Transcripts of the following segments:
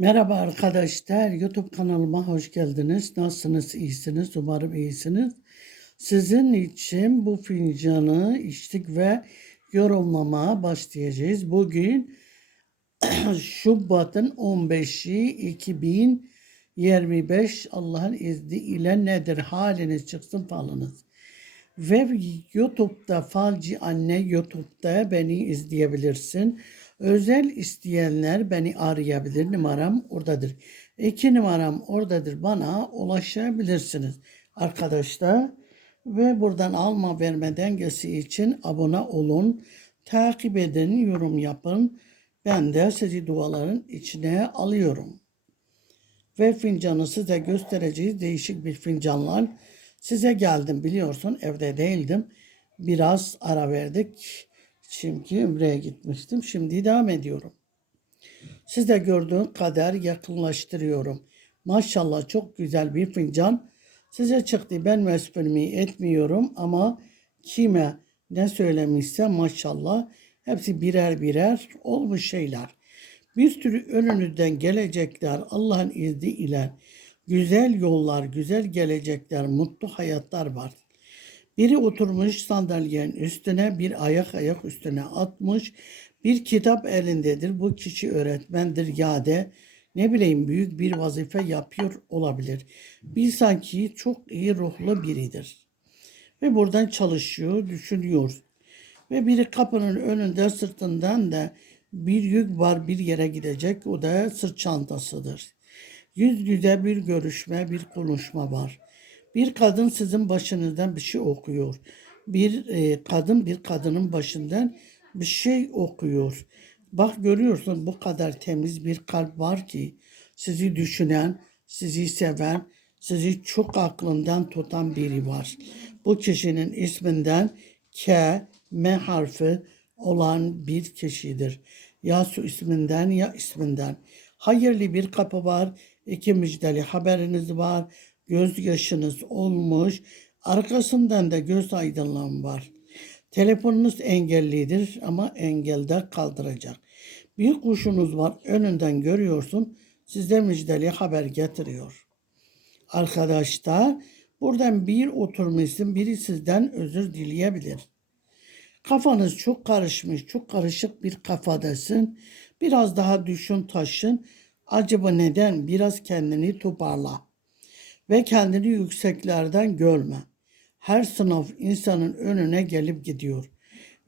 Merhaba arkadaşlar, YouTube kanalıma hoş geldiniz. Nasılsınız, iyisiniz? Umarım iyisiniz. Sizin için bu fincanı içtik ve yorumlamaya başlayacağız. Bugün Şubat'ın 15'i 2025 Allah'ın izniyle nedir? Haliniz çıksın falınız. Ve YouTube'da Falci Anne YouTube'da beni izleyebilirsin. Özel isteyenler beni arayabilir. Numaram oradadır. İki numaram oradadır. Bana ulaşabilirsiniz arkadaşlar. Ve buradan alma verme dengesi için abone olun. Takip edin, yorum yapın. Ben de sizi duaların içine alıyorum. Ve fincanı size göstereceğiz. Değişik bir fincanlar. Size geldim biliyorsun evde değildim. Biraz ara verdik. Çünkü Ümre'ye gitmiştim. Şimdi devam ediyorum. Siz de gördüğün kadar yakınlaştırıyorum. Maşallah çok güzel bir fincan. Size çıktı. Ben esprimi etmiyorum ama kime ne söylemişse maşallah hepsi birer birer olmuş şeyler. Bir sürü önünüzden gelecekler Allah'ın izni ile güzel yollar, güzel gelecekler, mutlu hayatlar var. Biri oturmuş sandalyenin üstüne, bir ayak ayak üstüne atmış. Bir kitap elindedir. Bu kişi öğretmendir ya da ne bileyim büyük bir vazife yapıyor olabilir. Bir sanki çok iyi ruhlu biridir. Ve buradan çalışıyor, düşünüyor. Ve biri kapının önünde sırtından da bir yük var bir yere gidecek. O da sırt çantasıdır. Yüz yüze bir görüşme, bir konuşma var. Bir kadın sizin başınızdan bir şey okuyor. Bir e, kadın bir kadının başından bir şey okuyor. Bak görüyorsun bu kadar temiz bir kalp var ki sizi düşünen, sizi seven, sizi çok aklından tutan biri var. Bu kişinin isminden K, M harfi olan bir kişidir. Ya su isminden ya isminden. Hayırlı bir kapı var. İki müjdeli haberiniz var gözyaşınız olmuş, arkasından da göz aydınlığım var. Telefonunuz engellidir ama engelde kaldıracak. Bir kuşunuz var önünden görüyorsun size müjdeli haber getiriyor. Arkadaşlar buradan bir oturmuşsun biri sizden özür dileyebilir. Kafanız çok karışmış, çok karışık bir kafadasın. Biraz daha düşün taşın. Acaba neden? Biraz kendini toparla ve kendini yükseklerden görme. Her sınav insanın önüne gelip gidiyor.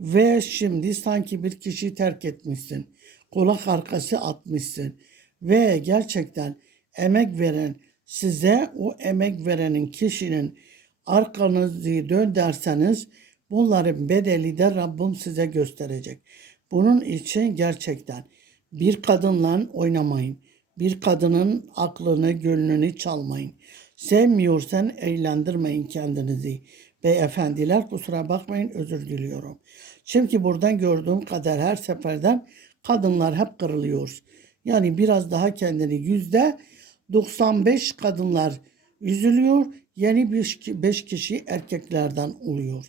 Ve şimdi sanki bir kişi terk etmişsin. Kulak arkası atmışsın. Ve gerçekten emek veren size o emek verenin kişinin arkanızı dön derseniz bunların bedeli de Rabbim size gösterecek. Bunun için gerçekten bir kadınla oynamayın. Bir kadının aklını, gönlünü çalmayın. Sevmiyorsan eğlendirmeyin kendinizi. Beyefendiler kusura bakmayın özür diliyorum. Çünkü buradan gördüğüm kadar her seferden kadınlar hep kırılıyor. Yani biraz daha kendini yüzde 95 kadınlar üzülüyor. Yeni bir beş kişi erkeklerden oluyor.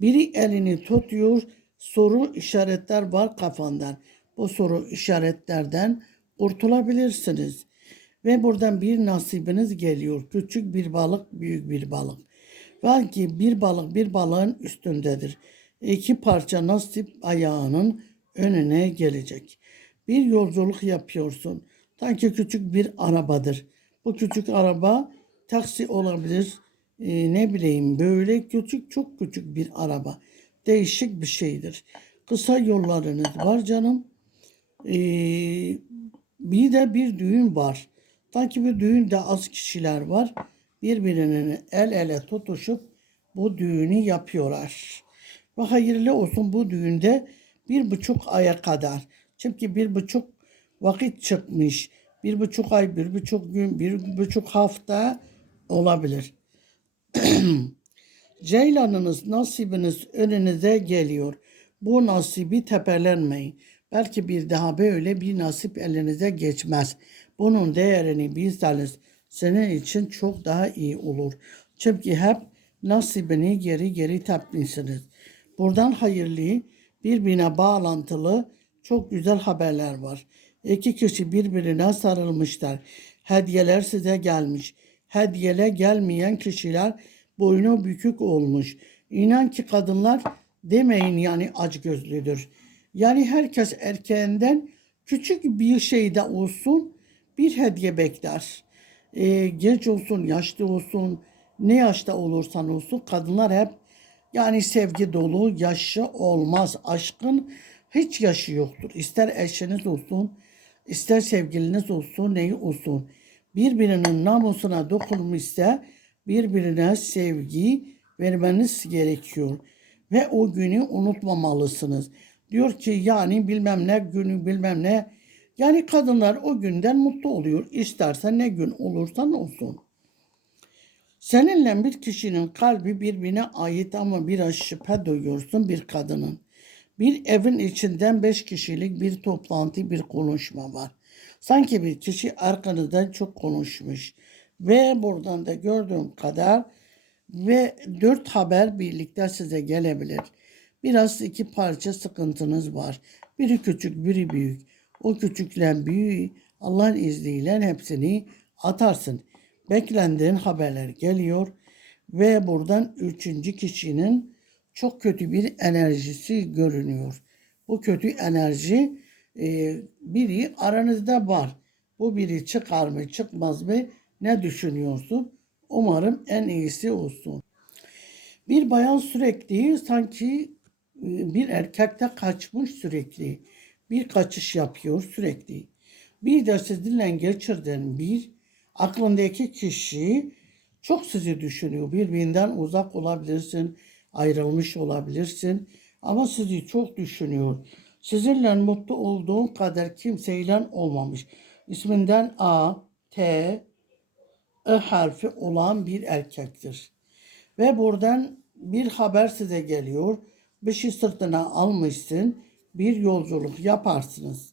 Biri elini tutuyor. Soru işaretler var kafandan. Bu soru işaretlerden kurtulabilirsiniz. Ve buradan bir nasibiniz geliyor. Küçük bir balık, büyük bir balık. Belki bir balık bir balığın üstündedir. İki parça nasip ayağının önüne gelecek. Bir yolculuk yapıyorsun. Sanki küçük bir arabadır. Bu küçük araba taksi olabilir. Ee, ne bileyim böyle küçük çok küçük bir araba. Değişik bir şeydir. Kısa yollarınız var canım. Ee, bir de bir düğün var. Sanki bir düğünde az kişiler var. Birbirinin el ele tutuşup bu düğünü yapıyorlar. Ve hayırlı olsun bu düğünde bir buçuk aya kadar. Çünkü bir buçuk vakit çıkmış. Bir buçuk ay, bir buçuk gün, bir buçuk hafta olabilir. Ceylanınız, nasibiniz önünüze geliyor. Bu nasibi tepelenmeyin. Belki bir daha böyle bir nasip elinize geçmez. Bunun değerini bilseniz senin için çok daha iyi olur. Çünkü hep nasibini geri geri tepmişsiniz. Buradan hayırlı, birbirine bağlantılı çok güzel haberler var. İki kişi birbirine sarılmışlar. Hediyeler size gelmiş. Hediyele gelmeyen kişiler boynu bükük olmuş. İnan ki kadınlar demeyin yani açgözlüdür. Yani herkes erkeğinden küçük bir şeyde olsun bir hediye bekler. Ee, genç olsun, yaşlı olsun, ne yaşta olursan olsun kadınlar hep yani sevgi dolu, yaşı olmaz. Aşkın hiç yaşı yoktur. İster eşiniz olsun, ister sevgiliniz olsun, neyi olsun. Birbirinin namusuna dokunmuşsa birbirine sevgi vermeniz gerekiyor. Ve o günü unutmamalısınız. Diyor ki yani bilmem ne günü bilmem ne. Yani kadınlar o günden mutlu oluyor. İstersen ne gün olursan olsun. Seninle bir kişinin kalbi birbirine ait ama biraz şüphe duyuyorsun bir kadının. Bir evin içinden beş kişilik bir toplantı, bir konuşma var. Sanki bir kişi arkanızdan çok konuşmuş. Ve buradan da gördüğüm kadar ve dört haber birlikte size gelebilir. Biraz iki parça sıkıntınız var. Biri küçük, biri büyük. O küçükle büyüğü Allah'ın izniyle hepsini atarsın. Beklendiğin haberler geliyor ve buradan üçüncü kişinin çok kötü bir enerjisi görünüyor. Bu kötü enerji e, biri aranızda var. Bu biri çıkar mı çıkmaz mı ne düşünüyorsun? Umarım en iyisi olsun. Bir bayan sürekli sanki e, bir erkekte kaçmış sürekli. Bir kaçış yapıyor sürekli. Bir de sizinle geçirdiğin bir aklındaki kişi çok sizi düşünüyor. Birbirinden uzak olabilirsin, ayrılmış olabilirsin ama sizi çok düşünüyor. Sizinle mutlu olduğun kadar kimseyle olmamış. İsminden A, T, I harfi olan bir erkektir. Ve buradan bir haber size geliyor. Bir şey sırtına almışsın. Bir yolculuk yaparsınız.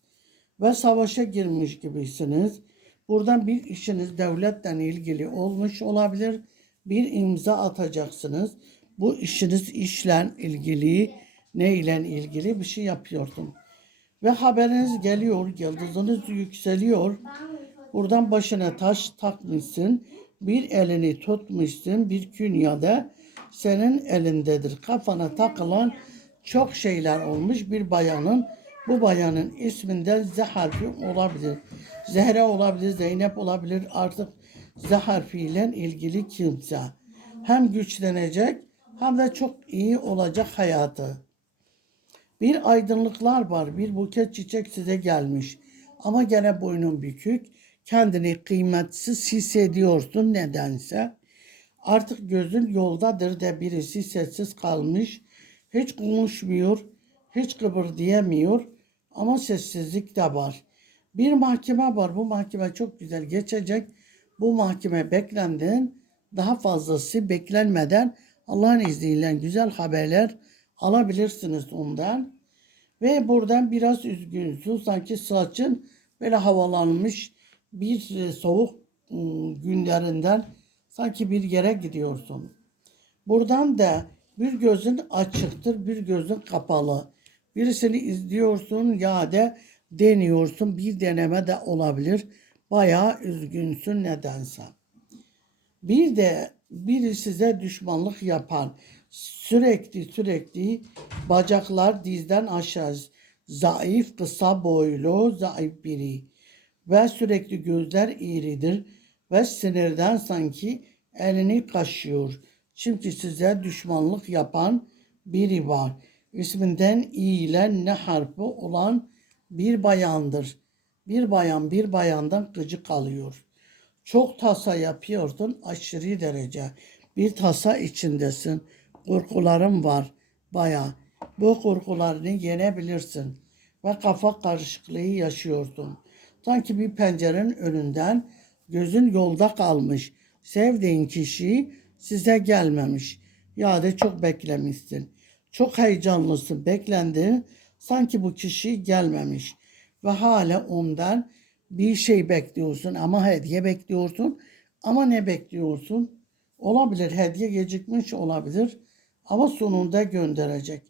Ve savaşa girmiş gibisiniz. Buradan bir işiniz devletle ilgili olmuş olabilir. Bir imza atacaksınız. Bu işiniz işle ilgili, ne ile ilgili bir şey yapıyordum. Ve haberiniz geliyor, yıldızınız yükseliyor. Buradan başına taş takmışsın. Bir elini tutmuşsun. Bir künyada senin elindedir. Kafana takılan çok şeyler olmuş bir bayanın. Bu bayanın isminden Z harfi olabilir. Zehra olabilir, Zeynep olabilir. Artık Z harfiyle ilgili kimse. Hem güçlenecek hem de çok iyi olacak hayatı. Bir aydınlıklar var. Bir buket çiçek size gelmiş. Ama gene boynun bükük. Kendini kıymetsiz hissediyorsun nedense. Artık gözün yoldadır da birisi sessiz kalmış. Hiç konuşmuyor. Hiç kıpırdayamıyor. Ama sessizlik de var. Bir mahkeme var. Bu mahkeme çok güzel geçecek. Bu mahkeme beklendiğin daha fazlası beklenmeden Allah'ın izniyle güzel haberler alabilirsiniz ondan. Ve buradan biraz üzgünsün. Sanki saçın böyle havalanmış bir e, soğuk ıı, günlerinden sanki bir yere gidiyorsun. Buradan da bir gözün açıktır, bir gözün kapalı. Birisini izliyorsun ya da deniyorsun. Bir deneme de olabilir. Bayağı üzgünsün nedense. Bir de biri size düşmanlık yapan, sürekli sürekli bacaklar dizden aşağı, zayıf, kısa boylu, zayıf biri ve sürekli gözler iridir ve sinirden sanki elini kaşıyor. Çünkü size düşmanlık yapan biri var. İsminden i ile ne harfi olan bir bayandır. Bir bayan bir bayandan gıcık alıyor. Çok tasa yapıyorsun aşırı derece. Bir tasa içindesin. Korkularım var baya. Bu korkularını yenebilirsin. Ve kafa karışıklığı yaşıyorsun. Sanki bir pencerenin önünden gözün yolda kalmış. Sevdiğin kişi size gelmemiş. Ya da çok beklemişsin. Çok heyecanlısın, beklendi. Sanki bu kişi gelmemiş. Ve hala ondan bir şey bekliyorsun ama hediye bekliyorsun. Ama ne bekliyorsun? Olabilir hediye gecikmiş olabilir ama sonunda gönderecek.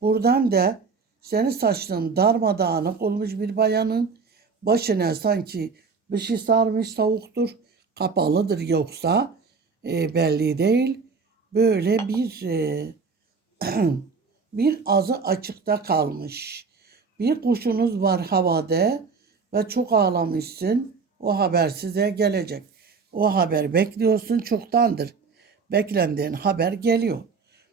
Buradan da seni saçların darmadağınık olmuş bir bayanın Başına sanki bir şey sarmış tavuktur. Kapalıdır yoksa e, belli değil. Böyle bir e, bir ağzı açıkta kalmış. Bir kuşunuz var havada ve çok ağlamışsın. O haber size gelecek. O haber bekliyorsun çoktandır. Beklendiğin haber geliyor.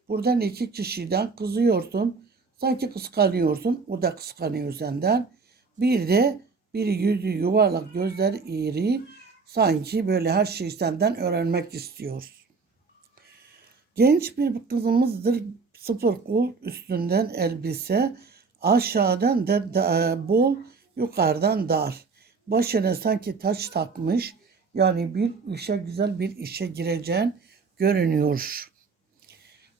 Buradan iki kişiden kızıyorsun. Sanki kıskanıyorsun. O da kıskanıyor senden. Bir de biri yüzü yuvarlak gözler iri. Sanki böyle her şeyi senden öğrenmek istiyor. Genç bir kızımızdır. Sıfır kol üstünden elbise. Aşağıdan da, da bol yukarıdan dar. Başına sanki taç takmış. Yani bir işe güzel bir işe gireceğin görünüyor.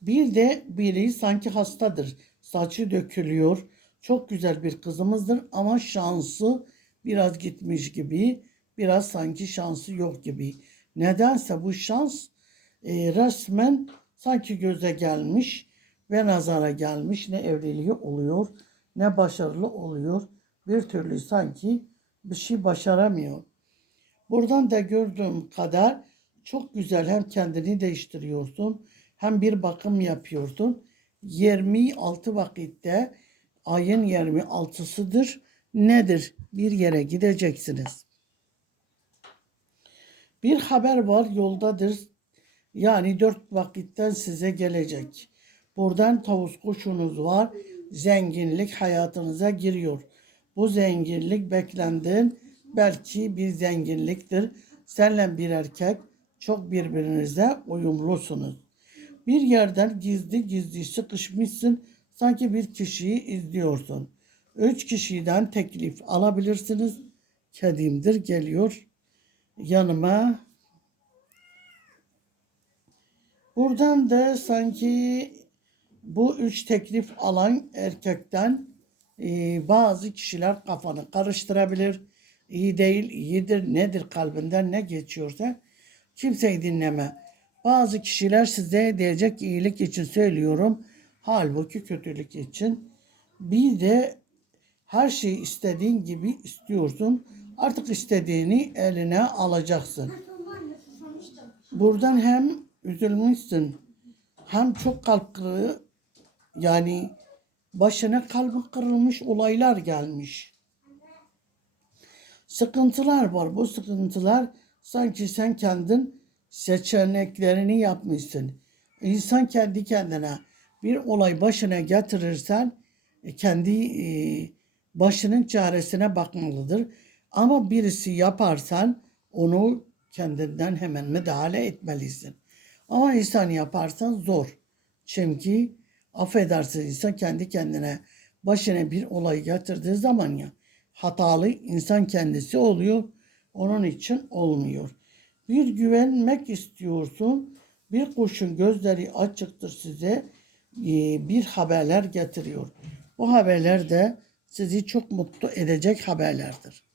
Bir de biri sanki hastadır. Saçı dökülüyor. Çok güzel bir kızımızdır ama şansı biraz gitmiş gibi. Biraz sanki şansı yok gibi. Nedense bu şans e, resmen sanki göze gelmiş ve nazara gelmiş. Ne evliliği oluyor ne başarılı oluyor. Bir türlü sanki bir şey başaramıyor. Buradan da gördüğüm kadar çok güzel hem kendini değiştiriyorsun hem bir bakım yapıyorsun. 26 vakitte ayın 26'sıdır. Nedir? Bir yere gideceksiniz. Bir haber var yoldadır. Yani dört vakitten size gelecek. Buradan tavus kuşunuz var. Zenginlik hayatınıza giriyor. Bu zenginlik beklendiğin belki bir zenginliktir. Senle bir erkek çok birbirinize uyumlusunuz. Bir yerden gizli gizli sıkışmışsın. Sanki bir kişiyi izliyorsun. Üç kişiden teklif alabilirsiniz. Kedimdir geliyor yanıma. Buradan da sanki bu üç teklif alan erkekten e, bazı kişiler kafanı karıştırabilir. İyi değil, iyidir, nedir kalbinden ne geçiyorsa kimseyi dinleme. Bazı kişiler size diyecek iyilik için söylüyorum. Halbuki kötülük için. Bir de her şeyi istediğin gibi istiyorsun. Artık istediğini eline alacaksın. Buradan hem üzülmüşsün hem çok kalp kırığı yani başına kalbi kırılmış olaylar gelmiş. Sıkıntılar var. Bu sıkıntılar sanki sen kendin seçeneklerini yapmışsın. İnsan kendi kendine bir olay başına getirirsen e, kendi e, başının çaresine bakmalıdır. Ama birisi yaparsan onu kendinden hemen müdahale etmelisin. Ama insan yaparsan zor. Çünkü affedersin insan kendi kendine başına bir olay getirdiği zaman ya hatalı insan kendisi oluyor. Onun için olmuyor. Bir güvenmek istiyorsun. Bir kuşun gözleri açıktır size e, bir haberler getiriyor. Bu haberler de sizi çok mutlu edecek haberlerdir.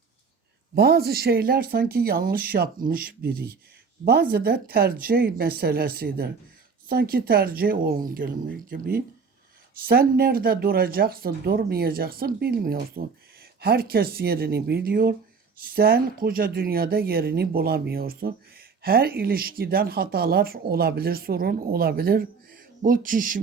Bazı şeyler sanki yanlış yapmış biri. Bazı da tercih meselesidir. Sanki tercih olmuş gibi. Sen nerede duracaksın, durmayacaksın bilmiyorsun. Herkes yerini biliyor. Sen koca dünyada yerini bulamıyorsun. Her ilişkiden hatalar olabilir, sorun olabilir. Bu kişi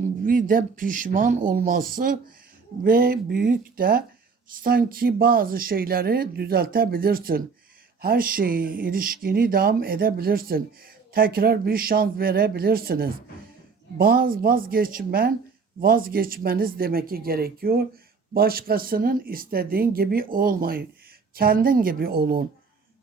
de pişman olması ve büyük de sanki bazı şeyleri düzeltebilirsin. Her şeyi, ilişkini devam edebilirsin. Tekrar bir şans verebilirsiniz. Bazı vazgeçmen, vazgeçmeniz demek ki gerekiyor. Başkasının istediğin gibi olmayın. Kendin gibi olun.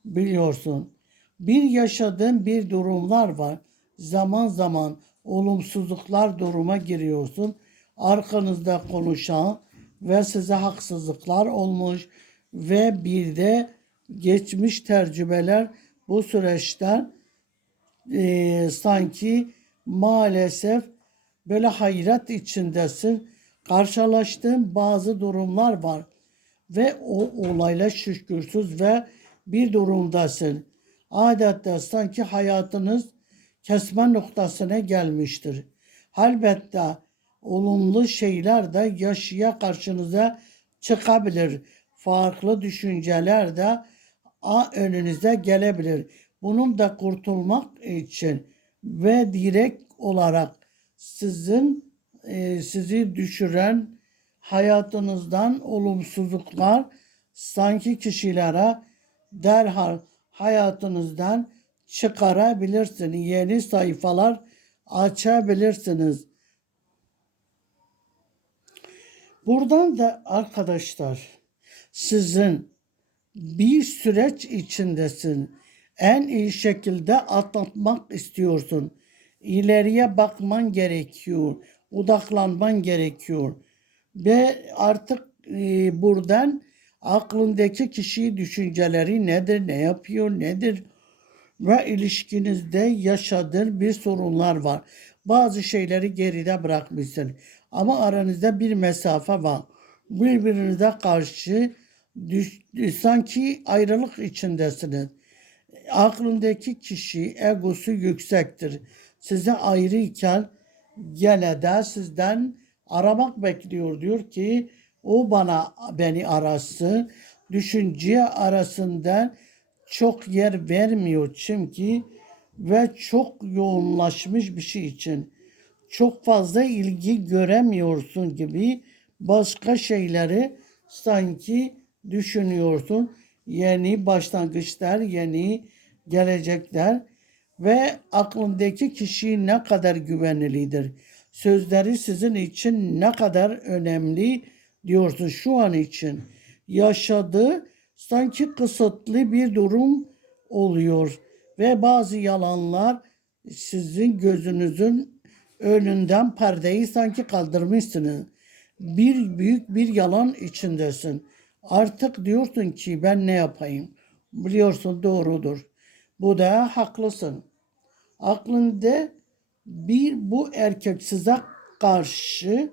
Biliyorsun. Bir yaşadığın bir durumlar var. Zaman zaman olumsuzluklar duruma giriyorsun. Arkanızda konuşan ve size haksızlıklar olmuş ve bir de geçmiş tecrübeler bu süreçten e, sanki maalesef böyle hayret içindesin. Karşılaştığın bazı durumlar var ve o olayla şükürsüz ve bir durumdasın. Adette sanki hayatınız kesme noktasına gelmiştir. Elbette olumlu şeyler de yaşıya karşınıza çıkabilir. farklı düşünceler de önünüze gelebilir. Bunun da kurtulmak için ve direkt olarak sizin e, sizi düşüren hayatınızdan olumsuzluklar sanki kişilere derhal hayatınızdan çıkarabilirsiniz. Yeni sayfalar açabilirsiniz. Buradan da arkadaşlar sizin bir süreç içindesin. En iyi şekilde atlatmak istiyorsun. İleriye bakman gerekiyor. Odaklanman gerekiyor. Ve artık e, buradan aklındaki kişi düşünceleri nedir, ne yapıyor, nedir ve ilişkinizde yaşadığın bir sorunlar var. Bazı şeyleri geride bırakmışsın. Ama aranızda bir mesafe var. Birbirinize karşı düş- sanki ayrılık içindesiniz. Aklındaki kişi egosu yüksektir. Size ayrıyken gene de sizden aramak bekliyor. Diyor ki o bana beni arasın. Düşünce arasında çok yer vermiyor çünkü ve çok yoğunlaşmış bir şey için çok fazla ilgi göremiyorsun gibi başka şeyleri sanki düşünüyorsun. Yeni başlangıçlar, yeni gelecekler ve aklındaki kişi ne kadar güvenlidir. Sözleri sizin için ne kadar önemli diyorsun şu an için. Yaşadığı sanki kısıtlı bir durum oluyor ve bazı yalanlar sizin gözünüzün önünden perdeyi sanki kaldırmışsınız. Bir büyük bir yalan içindesin. Artık diyorsun ki ben ne yapayım? Biliyorsun doğrudur. Bu da haklısın. Aklında bir bu erkek size karşı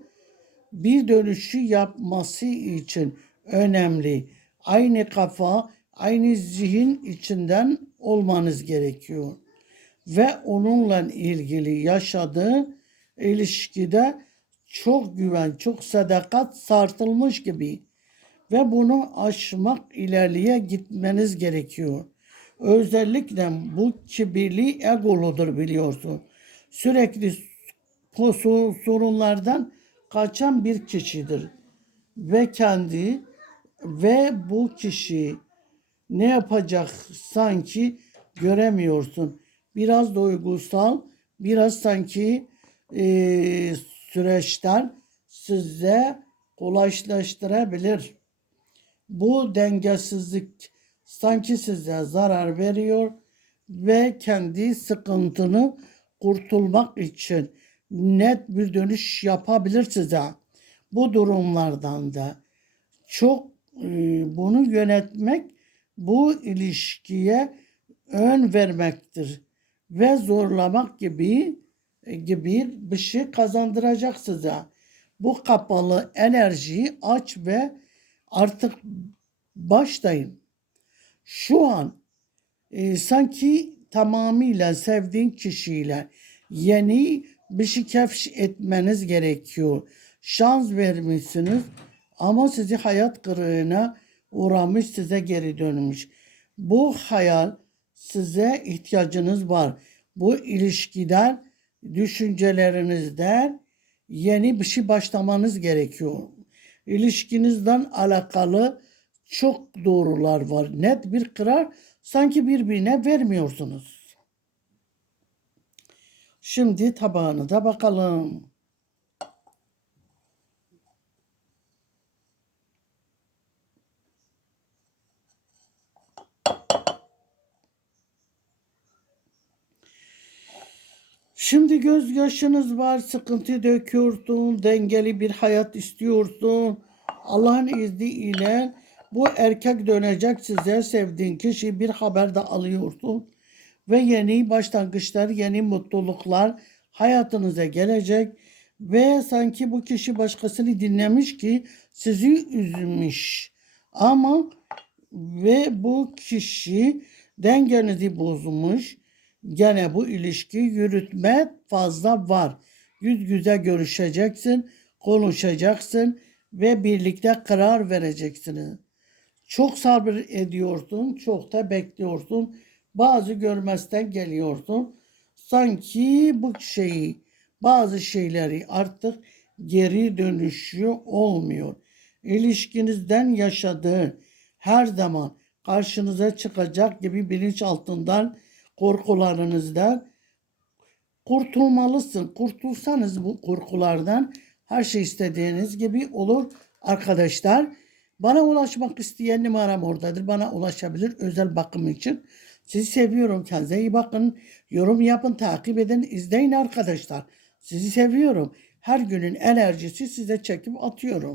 bir dönüşü yapması için önemli. Aynı kafa, aynı zihin içinden olmanız gerekiyor. Ve onunla ilgili yaşadığı ilişkide çok güven, çok sadakat sartılmış gibi ve bunu aşmak ileriye gitmeniz gerekiyor. Özellikle bu kibirli egoludur biliyorsun. Sürekli so- sorunlardan kaçan bir kişidir. Ve kendi ve bu kişi ne yapacak sanki göremiyorsun. Biraz duygusal, biraz sanki eee süreçten size kolaylaştırabilir. Bu dengesizlik sanki size zarar veriyor ve kendi sıkıntını kurtulmak için net bir dönüş yapabilir size. Bu durumlardan da çok e, bunu yönetmek bu ilişkiye ön vermektir ve zorlamak gibi gibi bir şey kazandıracak size. Bu kapalı enerjiyi aç ve artık başlayın. Şu an e, sanki tamamıyla sevdiğin kişiyle yeni bir şey kefş etmeniz gerekiyor. Şans vermişsiniz ama sizi hayat kırığına uğramış size geri dönmüş. Bu hayal size ihtiyacınız var. Bu ilişkiden, düşüncelerinizden yeni bir şey başlamanız gerekiyor. İlişkinizden alakalı çok doğrular var. Net bir karar sanki birbirine vermiyorsunuz. Şimdi tabağını da bakalım. Şimdi gözyaşınız var, sıkıntı döküyorsun, dengeli bir hayat istiyorsun. Allah'ın izniyle bu erkek dönecek size sevdiğin kişi bir haber de alıyorsun. Ve yeni başlangıçlar, yeni mutluluklar hayatınıza gelecek. Ve sanki bu kişi başkasını dinlemiş ki sizi üzmüş. Ama ve bu kişi dengenizi bozmuş. Gene bu ilişki yürütme fazla var. Yüz yüze görüşeceksin, konuşacaksın ve birlikte karar vereceksiniz. Çok sabır ediyorsun, çok da bekliyorsun. Bazı görmezden geliyorsun. Sanki bu şeyi, bazı şeyleri artık geri dönüşü olmuyor. İlişkinizden yaşadığı her zaman karşınıza çıkacak gibi bilinç altından, korkularınızdan kurtulmalısın. Kurtulsanız bu korkulardan her şey istediğiniz gibi olur arkadaşlar. Bana ulaşmak isteyen numaram oradadır. Bana ulaşabilir özel bakım için. Sizi seviyorum. Kendinize iyi bakın. Yorum yapın, takip edin, izleyin arkadaşlar. Sizi seviyorum. Her günün enerjisi size çekip atıyorum.